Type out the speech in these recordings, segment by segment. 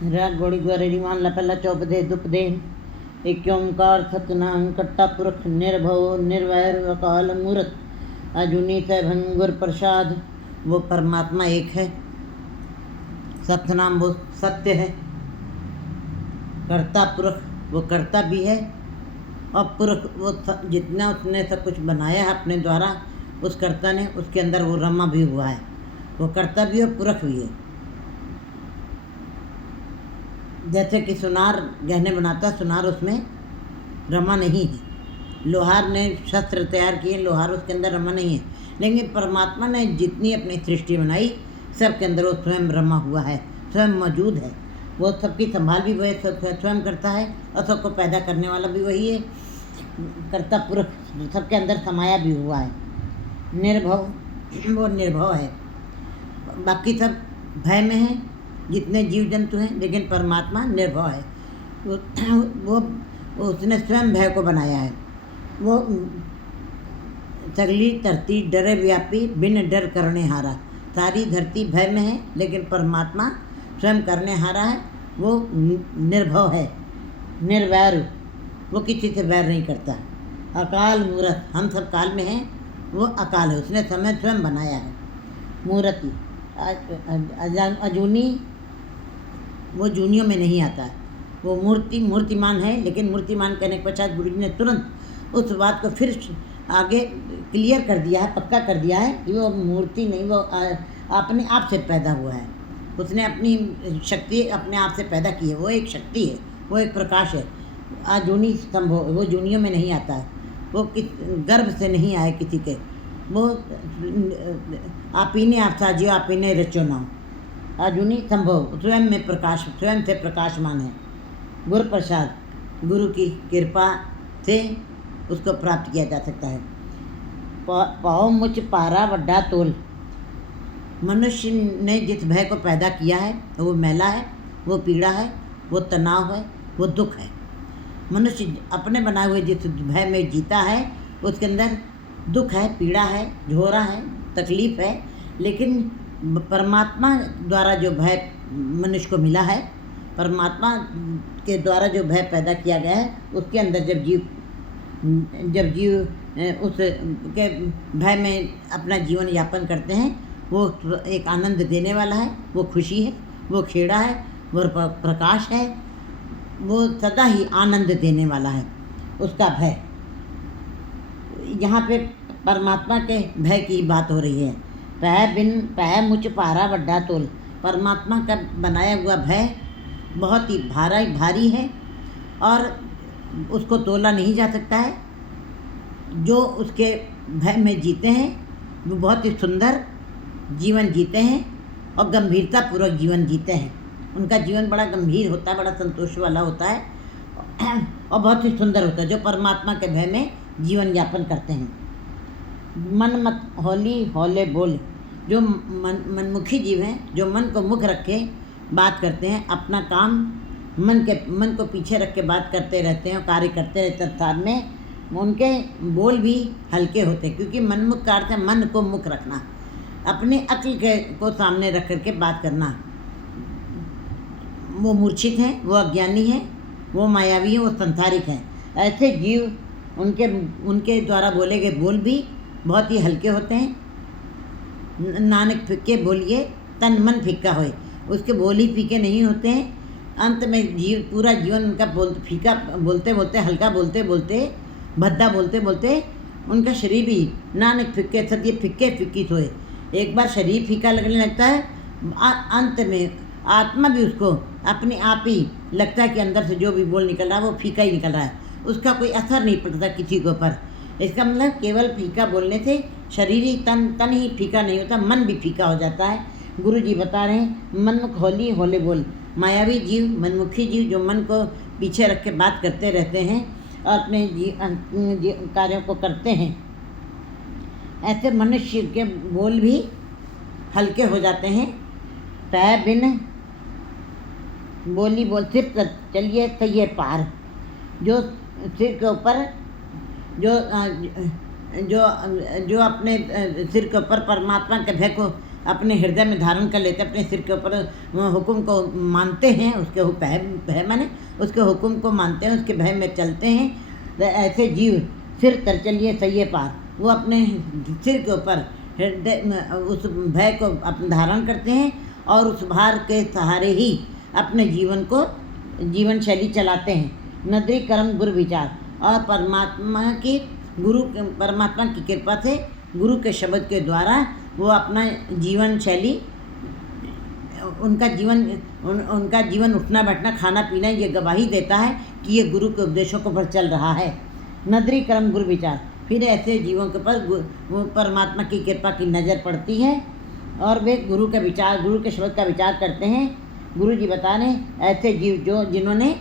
राग गोड़ी ग्वरेरी मान लपला चौपदे दुपदे एक ओंकार सतनाम कट्टा पुरख निर्भव निर्वैर अकाल मूर्त अजूनी भंगुर प्रसाद। वो परमात्मा एक है, सतनाम वो सत्य है, कर्ता पुरख वो कर्ता भी है, और पुरख वो जितना उसने सब कुछ बनाया है अपने द्वारा उस कर्ता ने, उसके अंदर वो रमा भी हुआ है। वो कर्ता भी है, पुरख भी है। जैसे कि सुनार गहने बनाता, सुनार उसमें रमा नहीं है। लोहार ने शस्त्र तैयार किए, लोहार उसके अंदर रमा नहीं है। लेकिन परमात्मा ने जितनी अपनी सृष्टि बनाई सब के अंदर वो स्वयं रमा हुआ है, स्वयं मौजूद है। वो सबकी संभाल भी वही स्वयं करता है, और सबको पैदा करने वाला भी वही है। कर्ता पुरख सबके अंदर समाया भी हुआ है। निर्भव वो निर्भव है, बाकी सब भय में है जितने जीव जंतु हैं, लेकिन परमात्मा निर्भव है। वो उसने स्वयं भय को बनाया है। वो सगली धरती डरे व्यापी बिन डर करने हारा। सारी धरती भय में है, लेकिन परमात्मा स्वयं करने हारा है। वो निर्भव है, निर्वैर, वो किसी से वैर नहीं करता। अकाल मूर्त, हम सब काल में हैं, वो अकाल है, उसने समय स्वयं बनाया है। मूर्ति अजूनी, वो जूनियों में नहीं आता है। वो मूर्तिमान है, लेकिन मूर्तिमान कहने के पश्चात गुरु जी ने तुरंत उस बात को फिर आगे क्लियर कर दिया है, पक्का कर दिया है कि वो मूर्ति नहीं, वो अपने आप से पैदा हुआ है। उसने अपनी शक्ति अपने आप से पैदा की है। वो एक शक्ति है, वो एक प्रकाश है। अजूनी संभव, वो जूनियों में नहीं आता है। वो गर्भ से नहीं आए किसी के। वो आप ही ने आप साजियो, आप ही ने रचो नाम। अजूनी संभव, स्वयं में प्रकाश, स्वयं से प्रकाशमान है। गुरु प्रसाद, गुरु की कृपा से उसको प्राप्त किया जा सकता है। पाओ मुझ पारा वड्डा तोल। मनुष्य ने जिस भय को पैदा किया है वो मैला है, वो पीड़ा है, वो तनाव है, वो दुख है। मनुष्य अपने बनाए हुए जिस भय में जीता है उसके अंदर दुख है, पीड़ा है, झोरा है, तकलीफ है। लेकिन परमात्मा द्वारा जो भय मनुष्य को मिला है, परमात्मा के द्वारा जो भय पैदा किया गया है, उसके अंदर जब जीव उस के भय में अपना जीवन यापन करते हैं, वो एक आनंद देने वाला है, वो खुशी है, वो खेड़ा है, वो प्रकाश है, वो सदा ही आनंद देने वाला है उसका भय। यहाँ पे परमात्मा के भय की बात हो रही है। पह मुझ पारा वड्डा तोल। परमात्मा का बनाया हुआ भय बहुत ही भारी है, और उसको तोला नहीं जा सकता है। जो उसके भय में जीते हैं वो बहुत ही सुंदर जीवन जीते हैं, और गंभीरता पूर्वक जीवन जीते हैं। उनका जीवन बड़ा गंभीर होता है, बड़ा संतोष वाला होता है, और बहुत ही सुंदर होता है जो परमात्मा के भय में जीवन यापन करते हैं। मन मत होली होले बोल। जो मनमुखी जीव हैं, जो मन को मुख रखे बात करते हैं, अपना काम मन को पीछे रख के बात करते रहते हैं और कार्य करते रहते हैं, साथ में उनके बोल भी हल्के होते हैं। क्योंकि मनमुख का अर्थ है मन को मुख रखना, अपने अक्ल को सामने रख करके बात करना। वो मूर्छित हैं, वो अज्ञानी हैं, वो मायावी हैं, वो संसारिक हैं। ऐसे जीव उनके द्वारा बोले गए बोल भी बहुत ही हल्के होते हैं। नानक फिक्के बोलिए तन मन फिक्का होए। उसके बोल ही फीके नहीं होते हैं। अंत में पूरा जीवन उनका फीका बोलते बोलते, हल्का बोलते बोलते, भद्दा बोलते बोलते उनका शरीर भी नानक फिक्के सत्य फिक्के फिक्की होए। एक बार शरीर फीका लगने लगता है, अंत में आत्मा भी उसको अपने आप ही लगता है कि अंदर से जो भी बोल निकल रहा है वो फीका ही निकल रहा है, उसका कोई असर नहीं पड़ता किसी के ऊपर। इसका मतलब केवल फीका बोलने से शरीर ही तन ही फीका नहीं होता, मन भी फीका हो जाता है। गुरु जी बता रहे हैं मनमुख होली होले बोल। मायावी जीव, मनमुखी जीव जो मन को पीछे रख के बात करते रहते हैं और अपने कार्यों को करते हैं, ऐसे मनुष्य के बोल भी हल्के हो जाते हैं। तय बिन बोली बोल सिर चलिए सही पार। जो सिर के ऊपर जो अपने सिर के ऊपर परमात्मा के भय को अपने हृदय में धारण कर लेते, अपने सिर के ऊपर हुक्म को मानते हैं, उसके भय माने उसके हुक्म को मानते हैं, उसके भय में चलते हैं। तो ऐसे जीव सिर कर चलिए सही पार, वो अपने सिर के ऊपर हृदय उस भय को अपने धारण करते हैं और उस भार के सहारे ही अपने जीवन शैली चलाते हैं। नदरी कर्म गुरु विचार, और परमात्मा की कृपा से, गुरु के शब्द के द्वारा वो अपना जीवन शैली, उनका जीवन उठना बैठना खाना पीना ये गवाही देता है कि ये गुरु के उपदेशों के ऊपर चल रहा है। नदरी कर्म गुरु विचार, फिर ऐसे जीवों के ऊपर परमात्मा की कृपा की नज़र पड़ती है और वे गुरु के शब्द का विचार करते हैं। गुरु जी बता रहे ऐसे जीव जिन्होंने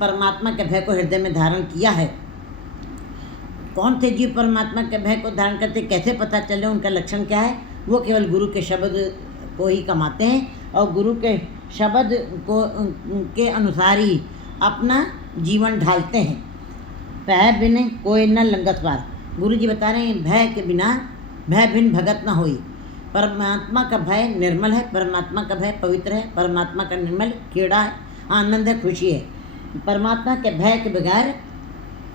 परमात्मा के भय को हृदय में धारण किया है। कौन से जीव परमात्मा के भय को धारण करते, कैसे पता चले, उनका लक्षण क्या है? वो केवल गुरु के शब्द को ही कमाते हैं और गुरु के शब्द के अनुसार ही अपना जीवन ढालते हैं। भय बिन कोई न लंगत पार, गुरु जी बता रहे हैं भय के बिना भय बिन भगत न होई। परमात्मा का भय निर्मल है, परमात्मा का भय पवित्र है, परमात्मा का निर्मल खेड़ा है, आनंद है, खुशी है। परमात्मा के भय के बगैर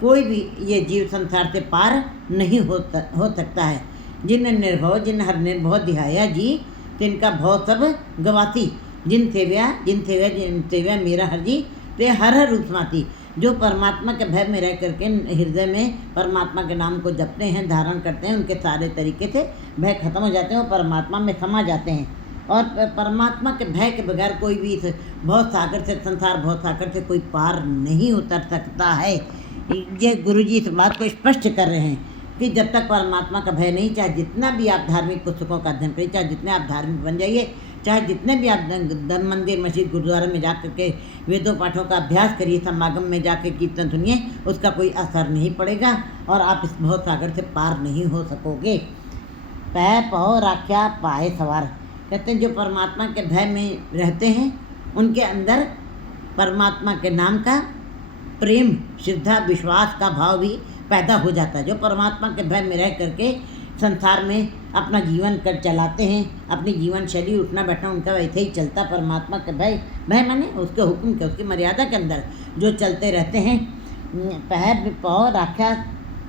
कोई भी ये जीव संसार से पार नहीं हो सकता है। जिन निर्भव जिन हर निर्भव दिहाया जी, तिनका भव सब गवाती। जिन सेव्या मेरा हर जी, ते हर रूप समाती। जो परमात्मा के भय में रह करके हृदय में परमात्मा के नाम को जपते हैं, धारण करते हैं, उनके सारे तरीके से भय खत्म हो जाते हैं, वो परमात्मा में समा जाते हैं। और परमात्मा के भय के बगैर कोई भी संसार भव सागर से कोई पार नहीं उतर सकता है। ये गुरु जी इस बात को स्पष्ट कर रहे हैं कि जब तक परमात्मा का भय नहीं, चाहे जितना भी आप धार्मिक पुस्तकों का अध्ययन करिए, चाहे जितने आप धार्मिक बन जाइए, चाहे जितने भी आप मंदिर मस्जिद गुरुद्वारा में जा करके वेदों पाठों का अभ्यास करिए, समागम में जाकर कीर्तन सुनिए, उसका कोई असर नहीं पड़ेगा और आप इस भव सागर से पार नहीं हो सकोगे। पै पहो राख्या पाए सवार, कहते हैं जो परमात्मा के भय में रहते हैं उनके अंदर परमात्मा के नाम का प्रेम, श्रद्धा, विश्वास का भाव भी पैदा हो जाता है। जो परमात्मा के भय में रह करके संसार में अपना जीवन कर चलाते हैं, अपनी जीवन शैली उठना बैठना उनका वैसे ही चलता। परमात्मा के भय माने उसके हुक्म के, उसकी मर्यादा के अंदर जो चलते रहते हैं। पह पौ राख्या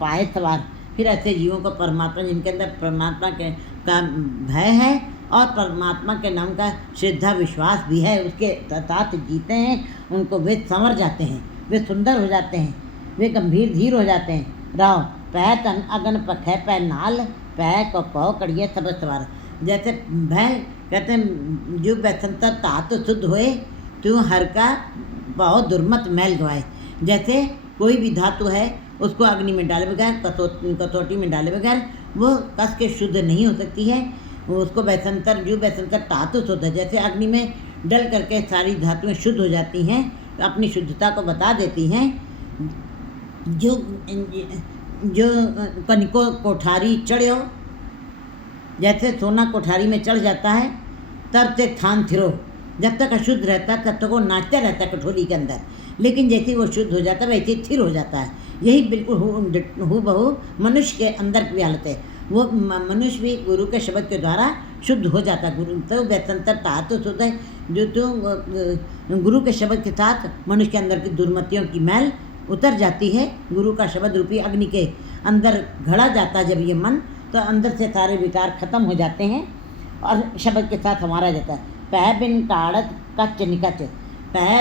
पाए सवार, फिर ऐसे जीवों को परमात्मा, जिनके अंदर परमात्मा का भय है और परमात्मा के नाम का श्रद्धा विश्वास भी है, उसके साथ जीते हैं, उनको वे संवर जाते हैं, वे सुंदर हो जाते हैं, वे गंभीर धीर हो जाते हैं। राव पै तन अगन पखै पै नाल, पै को पौ कड़िए सब सवार। जैसे भय कहते हैं जो बैसंतर तात शुद्ध होए, त्यों हर का बहुत दुर्मत मैल गवाए। जैसे कोई भी धातु है उसको अग्नि में डाले बगैर, कसौटी में डाले बगैर वो कस के शुद्ध नहीं हो सकती है। उसको बैसंतर धातु शुद्ध है, जैसे अग्नि में डल करके सारी धातुएं शुद्ध हो जाती हैं, तो अपनी शुद्धता को बता देती हैं। जो कनिको कोठारी चढ़ो, जैसे सोना कोठारी में चढ़ जाता है तब से थान थिरो, जब तक अशुद्ध रहता है तब तक वो नाचता रहता है कठोरी के अंदर, लेकिन जैसे वो शुद्ध हो जाता है वैसे ही स्थिर हो जाता है। यही बिल्कुल हूबहू मनुष्य के अंदर की हालत है। वो मनुष्य भी गुरु के शब्द के द्वारा शुद्ध हो जाता है। गुरु तो व्यतंत्रता तो शुद्ध है, जो तो गुरु के शब्द के साथ मनुष्य के अंदर की दुर्मतियों की मैल उतर जाती है। गुरु का शब्द रूपी अग्नि के अंदर घड़ा जाता है जब ये मन, तो अंदर से सारे विकार खत्म हो जाते हैं और शब्द के साथ हमारा जाता है। पह बिन ताड़त कच्च निकच, पह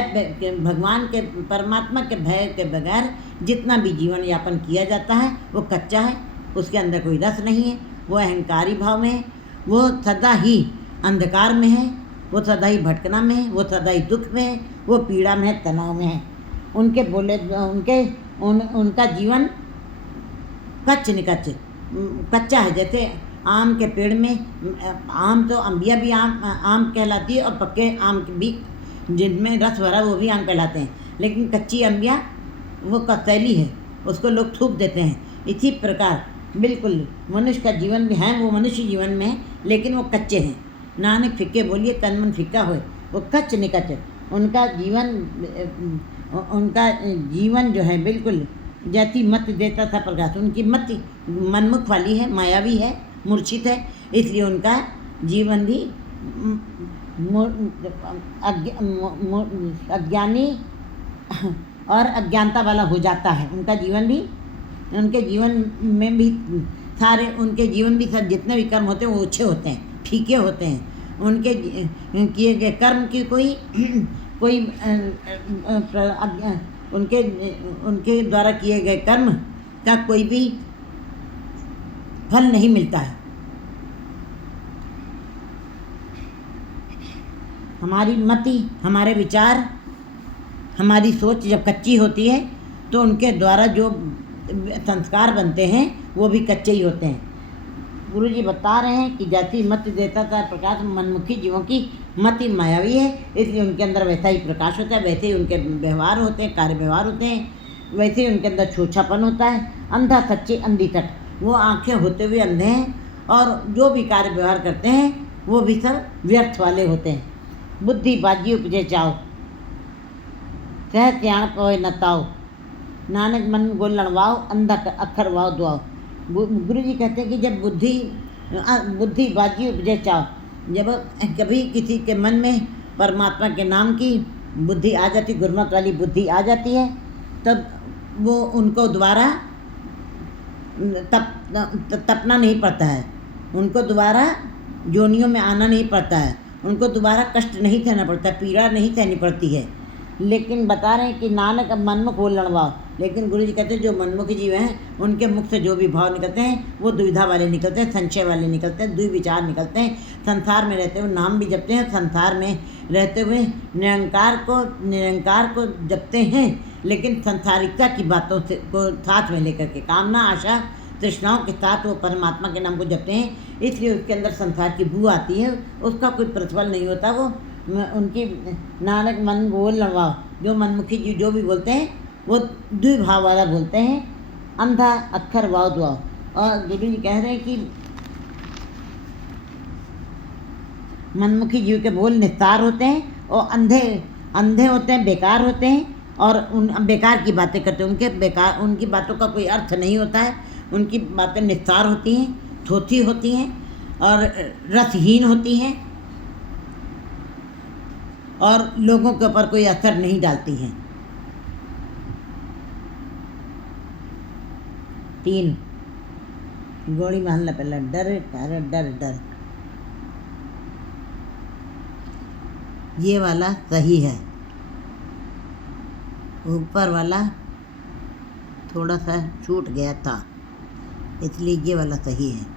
भगवान के परमात्मा के भय के बगैर जितना भी जीवन यापन किया जाता है वो कच्चा है, उसके अंदर कोई रस नहीं है, वो अहंकारी भाव में है, वो सदा ही अंधकार में है, वो सदा ही भटकना में है, वो सदा ही दुख में है, वो पीड़ा में है, तनाव में है। उनका जीवन कच्च निकच कच्चा है। जैसे आम के पेड़ में आम तो अम्बिया भी आम कहलाती है और पक्के आम भी जिनमें रस भरा वो भी आम कहलाते हैं, लेकिन कच्ची अम्बिया वो कतैली है, उसको लोग थूक देते हैं। इसी प्रकार बिल्कुल मनुष्य का जीवन भी है, वो मनुष्य जीवन में है लेकिन वो कच्चे हैं। नानक फिक्के बोलिए तन मन फिक्का होए, वो कच्च निकच। उनका जीवन जो है बिल्कुल जैसी मत देता था प्रकाश, उनकी मत मनमुख वाली है, मायावी है, मूर्छित है, इसलिए उनका जीवन भी अज्ञानी और अज्ञानता वाला हो जाता है। उनका जीवन भी, उनके जीवन में भी सारे, उनके जीवन भी सब जितने भी कर्म होते हैं वो अच्छे होते हैं, फीके होते हैं। उनके किए गए कर्म की कोई उनके द्वारा किए गए कर्म का कोई भी फल नहीं मिलता है। हमारी मति, हमारे विचार, हमारी सोच जब कच्ची होती है तो उनके द्वारा जो संस्कार बनते हैं वो भी कच्चे ही होते हैं। गुरु जी बता रहे हैं कि जैसी मति देता था प्रकाश, मनमुखी जीवों की मति मायावी है, इसलिए उनके अंदर वैसा ही प्रकाश होता है, वैसे ही उनके व्यवहार होते हैं, कार्य व्यवहार होते हैं, वैसे ही उनके अंदर छोछापन होता है। अंधा सच्चे अंधी तट, वो आंखें होते हुए अंधे हैं और जो भी कार्य व्यवहार करते हैं वो भी सब व्यर्थ वाले होते हैं। बुद्धि बाजी उपजे चाओ, सह त्याण पवे न ताओ, नानक मन गोलण वाओ, अंधा अखर वाओ दुआओ। गुरु जी कहते हैं कि जब बुद्धि बाजी उपजे चाओ, जब कभी किसी के मन में परमात्मा के नाम की बुद्धि आ जाती, गुरमत वाली बुद्धि आ जाती है, तब वो उनको दोबारा तपना नहीं पड़ता है, उनको दोबारा जोनियों में आना नहीं पड़ता है, उनको दोबारा कष्ट नहीं सहना पड़ता, पीड़ा नहीं सहनी पड़ती है। लेकिन बता रहे हैं कि नानक अब मनमुख हो लड़वाओ, लेकिन गुरु जी कहते हैं जो मनमुखी जीव हैं उनके मुख से जो भी भाव निकलते हैं वो दुविधा वाले निकलते हैं, संशय वाले निकलते हैं, द्विविचार निकलते हैं। संसार में रहते हुए नाम भी जपते हैं, संसार में रहते हुए निरंकार को जपते हैं, लेकिन संसारिकता की बातों से को साथ में लेकर के, कामना आशा तृष्णाओं के साथ वो परमात्मा के नाम को जपते हैं, इसलिए उसके अंदर संसार की बू आती है, उसका कोई प्रतिफल नहीं होता। वो उनकी नानक मन बोल लड़वाओ, जो मनमुखी जी जो भी बोलते हैं वो द्विभाव वाला बोलते हैं, अंधा अक्षर वाव दुआओ। और गुरु जी कह रहे हैं कि मनमुखी जीव के बोल निस्तार होते हैं और अंधे होते हैं, बेकार होते हैं और उन बेकार की बातें करते हैं, उनकी बातों का कोई अर्थ नहीं होता है, उनकी बातें निस्तार होती हैं, थोथी होती हैं और रसहीन होती हैं और लोगों के ऊपर कोई असर नहीं डालती हैं। 3 गोली मारना पहला, डर डर डर डर, ये वाला सही है, ऊपर वाला थोड़ा सा छूट गया था, इसलिए ये वाला सही है।